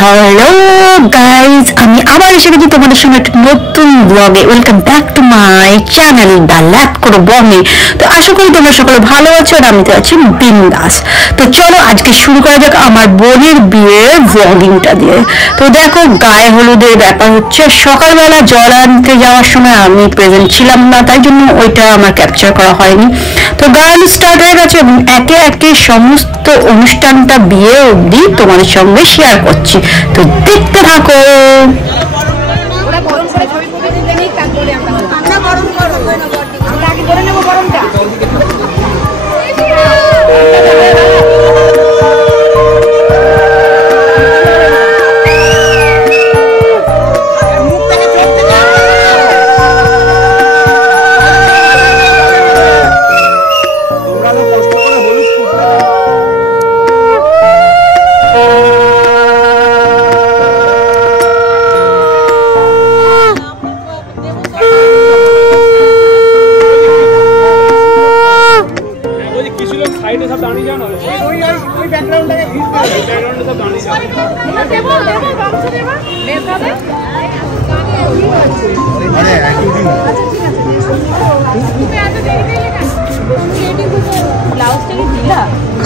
Hello guys, আমি আবার এসে গেছি তোমাদের সঙ্গে একটা নতুন ব্লগে। Welcome back to my channel the ল্যাপ করো ব্লগে। তো আশা করি তোমরা সকলে ভালো আছো আর আমি তো আছি বিন্দাস। তো চলো আজকে শুরু করা যাক আমার বোনের বিয়ের ব্লগিংটা দিয়ে। তো দেখো, গায়ে হলুদের ব্যাপার হচ্ছে, সকালবেলা জল আনতে যাওয়ার সময় আমি প্রেজেন্ট ছিলাম না, তাই জন্য ওইটা আমার ক্যাপচার করা হয়নি। তো গান স্টার্ট হয়ে গেছে এবং একে একে সমস্ত অনুষ্ঠানটা বিয়ে অবধি তোমাদের সঙ্গে শেয়ার করছি। তো দেখতে থাকো।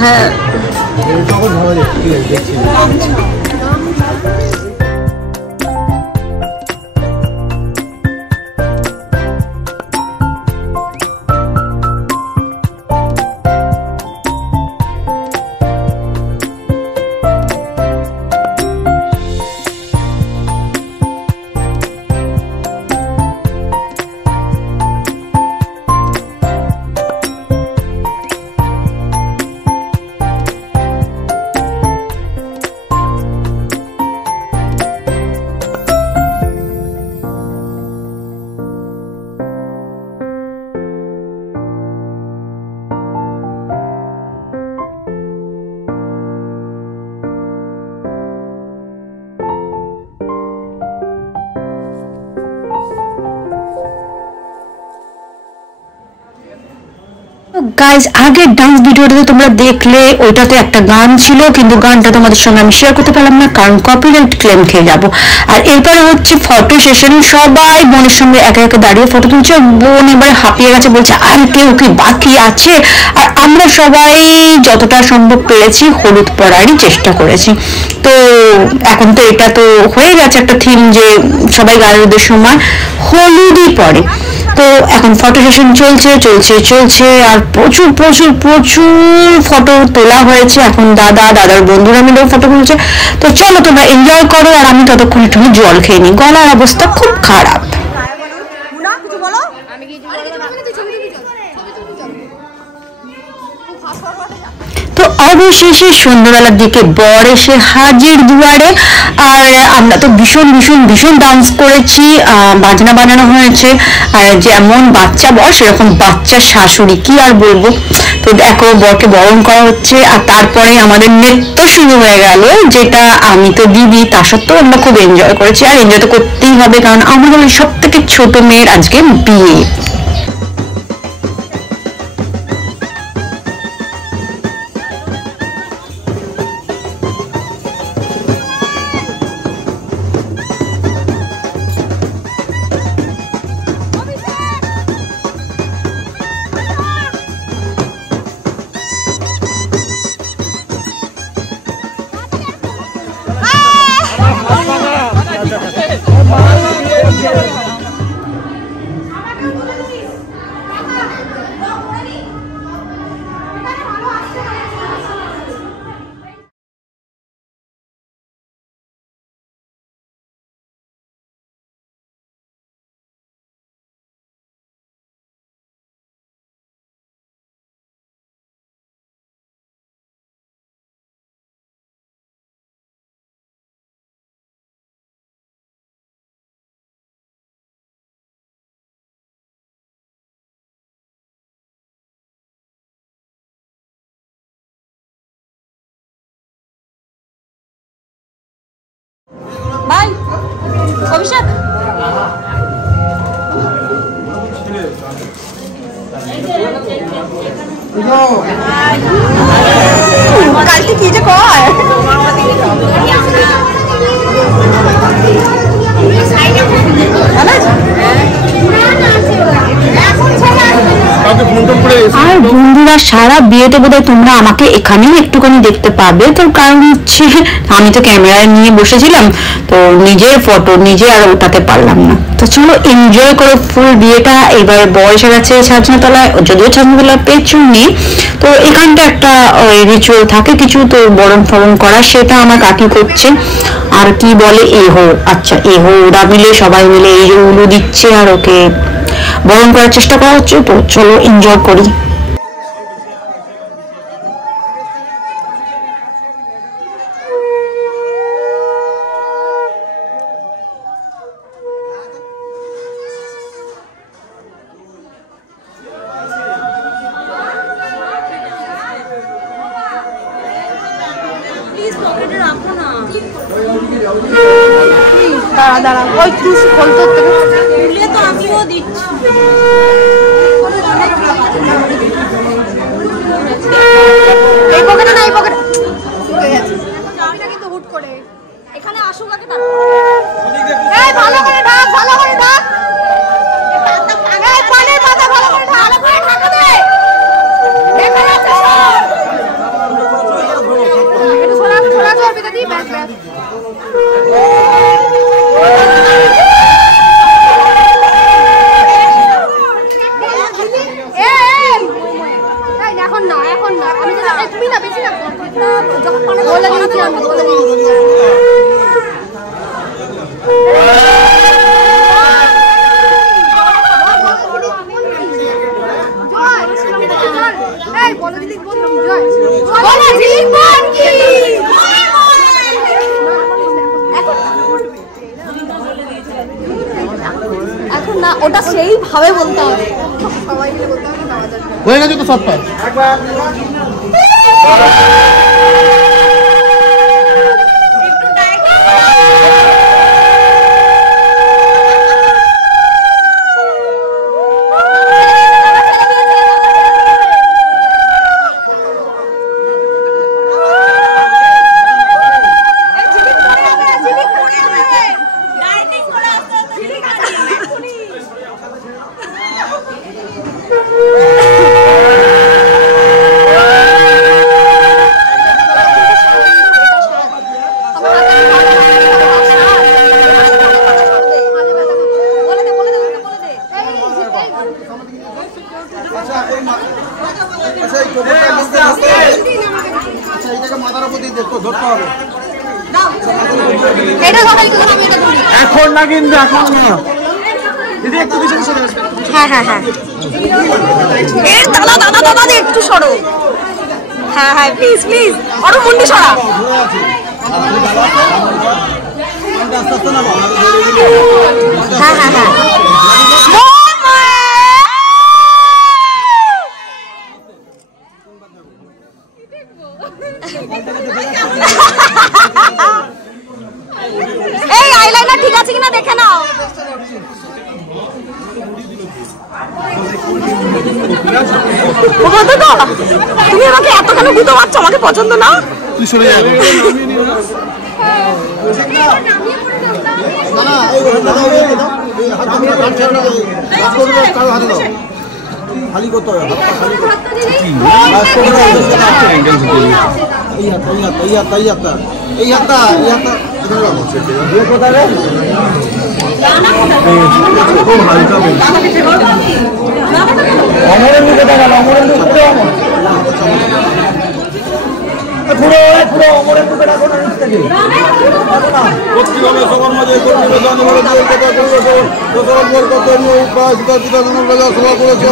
হ্যাঁ, গাইজ, আগের ডান্স ভিডিওটাতে তোমরা দেখলে ওইটাতে একটা গান ছিল, কিন্তু গানটা তোমাদের সঙ্গে আমি শেয়ার করতে পারলাম না কারণ কপিরাইট ক্লেম খেয়ে যাবো। আর এরপরে হচ্ছে ফটো সেশন। সবাই বোনের সঙ্গে একে একে দাঁড়িয়ে ফটো তুলছে। বোন এবারে হাঁপিয়ে গেছে, বলছে আর কেউ কি বাকি আছে? আর আমরা সবাই যতটা সম্ভব পেরেছি হলুদ পরারই চেষ্টা করেছি। তো এখন তো এটা তো হয়ে গেছে একটা থিম যে সবাই গায়ে হলুদের সময় হলুদই পরে। তো এখন ফটো সেশন চলছে চলছে চলছে আর প্রচুর প্রচুর প্রচুর ফটো তোলা হয়েছে। এখন দাদার বন্ধুরা মিলেও ফটো তুলছে। তো চলো তোমরা এনজয় করো আর আমি ততক্ষণ একটু জল খেয়ে নিই, গলার অবস্থা খুব খারাপ। তো অবশেষে সন্ধ্যাবেলার দিকে বর এসে হাজির দুয়ারে। আর আমরা তো ভীষণ ভীষণ ভীষণ ডান্স করেছি, বাজনা বাজানো হয়েছে। আর যেমন বাচ্চা বর সেরকম বাচ্চা শাশুড়ি, কি আর বলবো। তো দেখো, বরকে বরণ করা হচ্ছে আর তারপরে আমাদের নৃত্য শুরু হয়ে গেল, যেটা আমি তো দিদি, তা সত্ত্বেও আমরা খুব এনজয় করেছি। আর এনজয় তো করতেই হবে কারণ আমাদের সব থেকে ছোট মেয়ের আজকে বিয়ে। ভাই অভিষেক কালকে কি যে কয় সারা বিয়েতে বোধহয় তোমরা আমাকে এখানেও একটুখানি দেখতে পাবে। তার কারণ হচ্ছে আমি তো ক্যামেরা নিয়ে বসেছিলাম, তো নিজের ফটো নিজে আর ওঠাতে পারলাম না। তো চলো এনজয় করো ফুল বিয়েটা। এবার বর এসে গেছে ছাজনাতলায়, যদিও ছাজনাতলার পেছনে। তো এখানটা একটা রিচুয়াল থাকে কিছু, তো বরণ ফরণ করা, সেটা আমার কাকি করছে। আর কি বলে এহো, আচ্ছা এহো, ওরা মিলে সবাই মিলে এই যে উলু দিচ্ছে আর ওকে বরণ করার চেষ্টা করা হচ্ছে। তো চলো এনজয় করি। দাঁড়া দাঁড়া, ওই তুই বলতে তুলে তো আমিও দিচ্ছি। এই পকেটে না, এই পকেটে চালটা কিন্তু হুট করে এখানে আসুক আগে, তারপর এই ভালো করে ঢাক, ভালো করে ঢাক, এই পানের পাতা ভালো করে ঢাক, ভালো করে ঢাকা দে। দেখা যাচ্ছে সব একটু ছোড়া ছোড়া ছোড়া বিতে দি, ব্যাস ব্যাস। এখন না, এখন না, আমি তুমি না বেশি না, যখন বলে দিচ্ছি আমি বলে দিচ্ছি। এখন না, ওটা সেইভাবে বলতে হবে, সবাই মিলে বলতে হবে। হয়ে গেছে তো সবটা। এখন না কিন্তু, এখন না দিদি, একটু পিছনে সরে আসবে। হ্যাঁ হ্যাঁ হ্যাঁ, এর দাদা দাদা দাদা একটু সরো। হ্যাঁ হ্যাঁ প্লিজ প্লিজ, আরো মুন্ডি সরা। হ্যাঁ হ্যাঁ হ্যাঁ, এই আইলাইনার ঠিক আছে কিনা দেখে নাও। তুমি আমাকে এত কেন গুঁতো মারছো? আমাকে পছন্দ না? তুই সরে যাবে। খালি করতে হবে, এই হাতটা কোথায় অমরেন্দু কোথায় গেল? অমরেন্দু পুরো পুরো অমরেন্দুকে ডাকো না, থেকে সবার মাঝে সভা করেছে।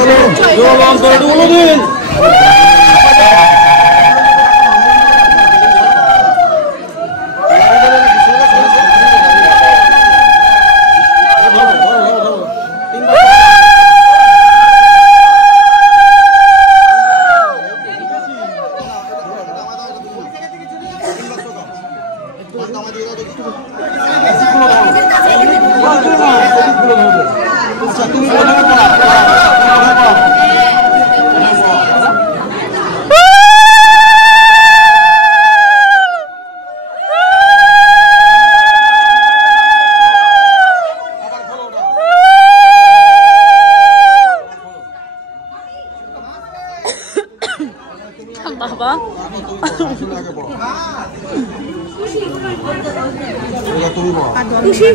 খুশি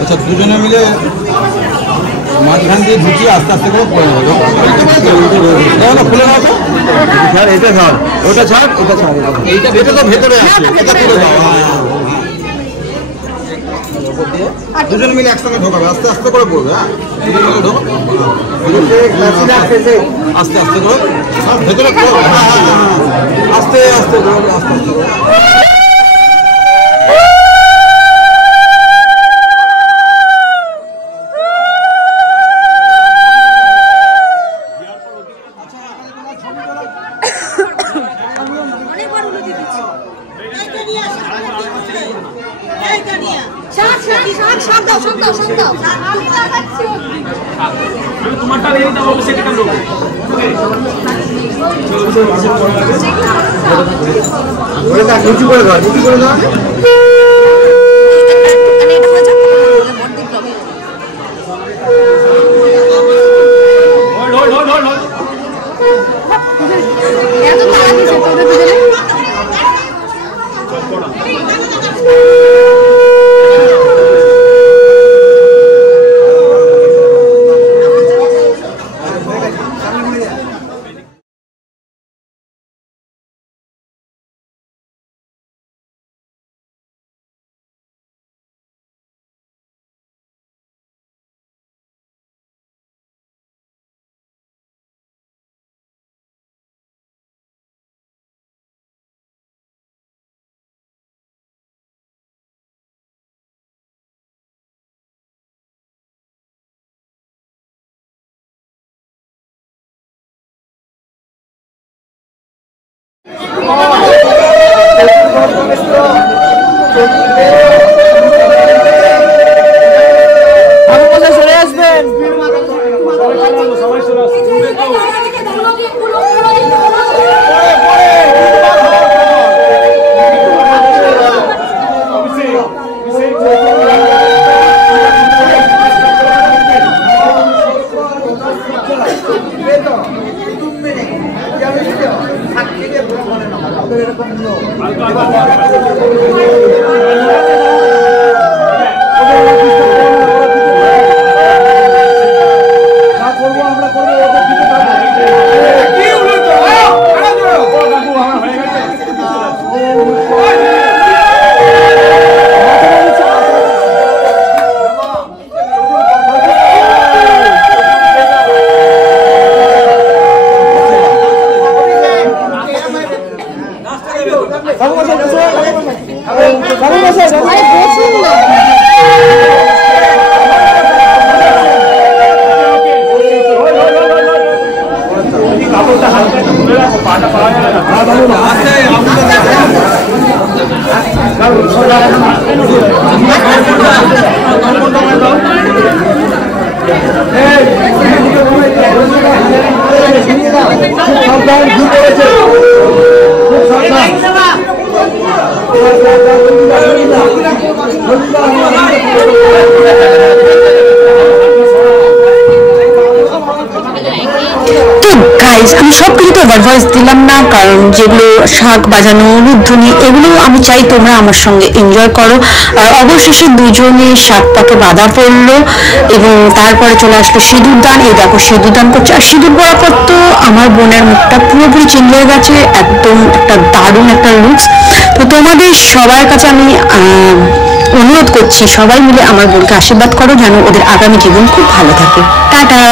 আচ্ছা দুজনে মিলে মাঝখান দিয়ে ঢুকিয়ে আস্তে আস্তে করে পড়ে নেবো খুলে নাও তো ছাড় এটা ছাড় ওটা ছাড় ওটা ছাড় এটা তো ভেতরে আছে এটা তুলে দাও দুজন মিলে একসঙ্গে ঢোকাবে আস্তে আস্তে করে পড়বে হ্যাঁ দুজন মিলে ঢোকাবে আস্তে আস্তে করে ভেতরে আস্তে আস্তে করে আস্তে আস্তে করে তোমারটা নিয়ে দাও সেটা লোক ওরে দা নিচু করে দাও নিচু করে দাও হোল্ড হোল্ড হোল্ড হোল্ড এত তাড়া দিছে তোদের দুজনে চলে আসবেন সবাই চলে আসবে আমি সবকিছু তো ভয়েস দিলাম না, কারণ যেগুলো শাক বাজানো উলুধ্বনি এগুলো আমি চাই তোমরা আমার সঙ্গে এনজয় করো। আর অবশেষে দুজনে শাক পাকে বাঁধা পড়লো এবং তারপরে চলে আসলো সিঁদুর দান। এই দেখো সিঁদুর দান করছে, আর সিঁদুর পরার পর তো আমার বোনের মুখটা পুরোপুরি চেঞ্জ হয়ে গেছে, একদম একটা দারুণ একটা লুকস। তো তোমাদের সবার কাছে আমি অনুরোধ করছি সবাই মিলে আমার বোনকে আশীর্বাদ করো যেন ওদের আগামী জীবন খুব ভালো থাকে। টাটা।